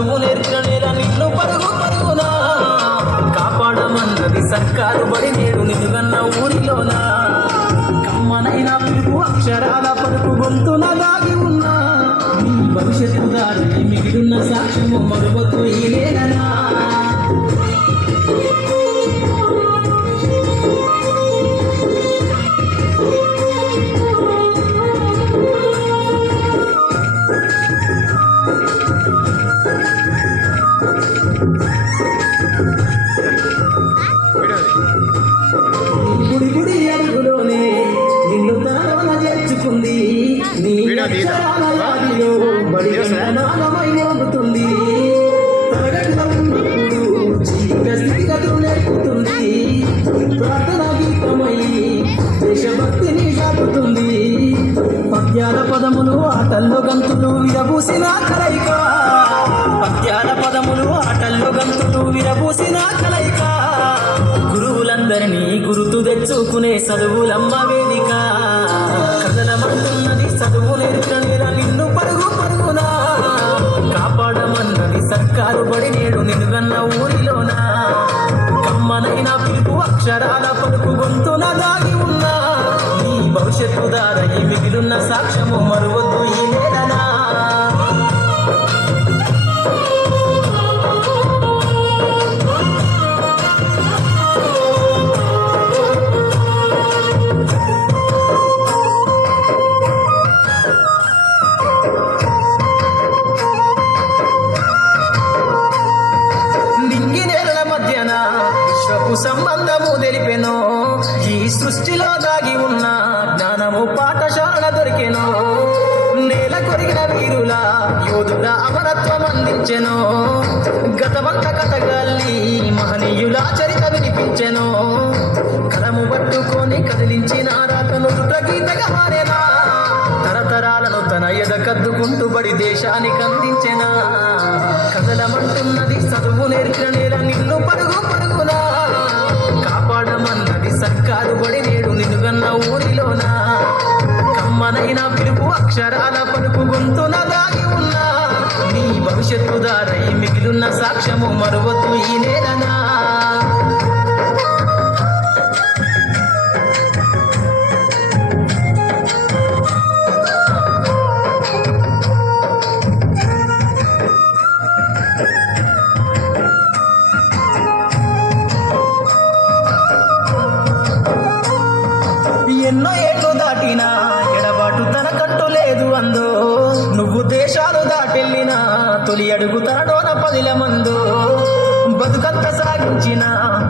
చదువు నేర్పిన నేల నిన్ను పరుగు పరుగునా కాపాడమన్నది సర్కారు బడి నేడు నిలుగన్న ఊరిలోనా కమ్మనైన పిలుపు అక్షరాల పలుకు గొంతున దాగి ఉన్నా నీ భవిష్యత్తు దారి మిగిలిన సాక్ష్యము మరువద్దు ఈ నేలనా గుడి గుడి అడుగులోనే నిన్ను తనలోన చేర్చుకుంది నీ అక్షరాల వాదిలో బడి జ్ఞానమై మోగుతుంది తరగతిలో ఉన్నప్పుడు జీవిత స్థితిగతులు నేర్పుతుంది ప్రార్థన గీతమై దేశభక్తిని చాటుతుంది పద్యాల పదములు ఆటల్లో గంతులు విరబూసిన కలయిక పద్యాల పదములు ఆటల్లో గంతులు విరబూసిన కలయిక గురువులందరినీ గుర్తు తెచ్చుకునే చదువులమ్మ వేదిక కదలమంటున్నది చదువు నేర్పిన నేల నిన్ను పరుగు పరుగునా కాపాడమన్నది సర్కారు బడి నేడు నిలుగన్న ఊరిలోనా కమ్మనైన పిలుపు అక్షరాల పలుకు గొంతున దాగి ఉన్నా నీ భవిష్యత్తు దారై మిగిలిన సాక్ష్యము మరువద్దు ఈ నేలనా విశ్వపు సంబంధము తెలిపెనో ఈ సృష్టిలో దాగి ఉన్న జ్ఞానము పాఠశాల దొరికెనో నేల కొరిగిన వీరుల యోధుల అమరత్వం అందించెనో గతమంత కథగాల్లి మహనీయుల చరిత వినిపించెనో కలము పట్టుకొని కదిలించిన రాతను గీతగా మారేనా తరతరాలను తన ఎదకద్దుకుంటూ బడి దేశానికి అందించెనా కదలమంటున్నది చదువు నేర్పిన నేల నిన్ను పరుగు పరుగునా కాపాడమన్నది సర్కారు బడి నేడు నిలుగన్న ఊరిలోనా కమ్మనైన పిలుపు అక్షరాల పలుకు గొంతున దాగి ఉన్నా నీ భవిష్యత్తు దారై మిగిలిన సాక్ష్యము మరువద్దు ఈ నేలనా ఎన్నో ఏళ్ళు దాటినా ఎడబాటు తనకంటూ లేదు అందో నువ్వు దేశాలు దాటెళ్ళినా తొలి అడుగు తనలోన పదిల మందో బతుకంత సాగించిన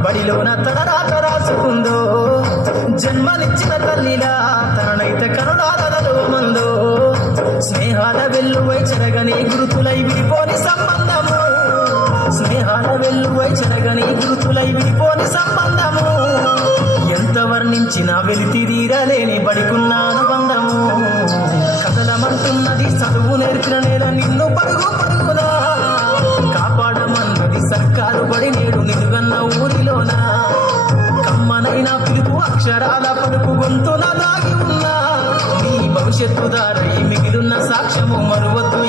బడిలోన తన రాత రాసుకుందో జన్మనిచ్చిన తల్లిలా తననైతే కరుణాలలో మందో స్నేహాల వెల్లువై చెరగని గురుతులై విడిపోని సంబంధము స్నేహాల వెల్లువై చెరగని గురుతులై విడిపోని సంబంధము ఎంత వర్ణించినా వెలితిరీరలేని బడికున్న అనుబంధము కదలమంటున్నది చదువు నేర్పిన నేల నిన్ను పరుగు పరుగునా కాపాడమన్నది సర్కారు బడి నేడు నిలుగన్న ఊరిలోనా కమ్మనైన పిలుపు అక్షరాల పలుకు గొంతున దాగి ఉన్నా నీ భవిష్యత్తు దారై మిగిలిన సాక్ష్యము మరువద్దు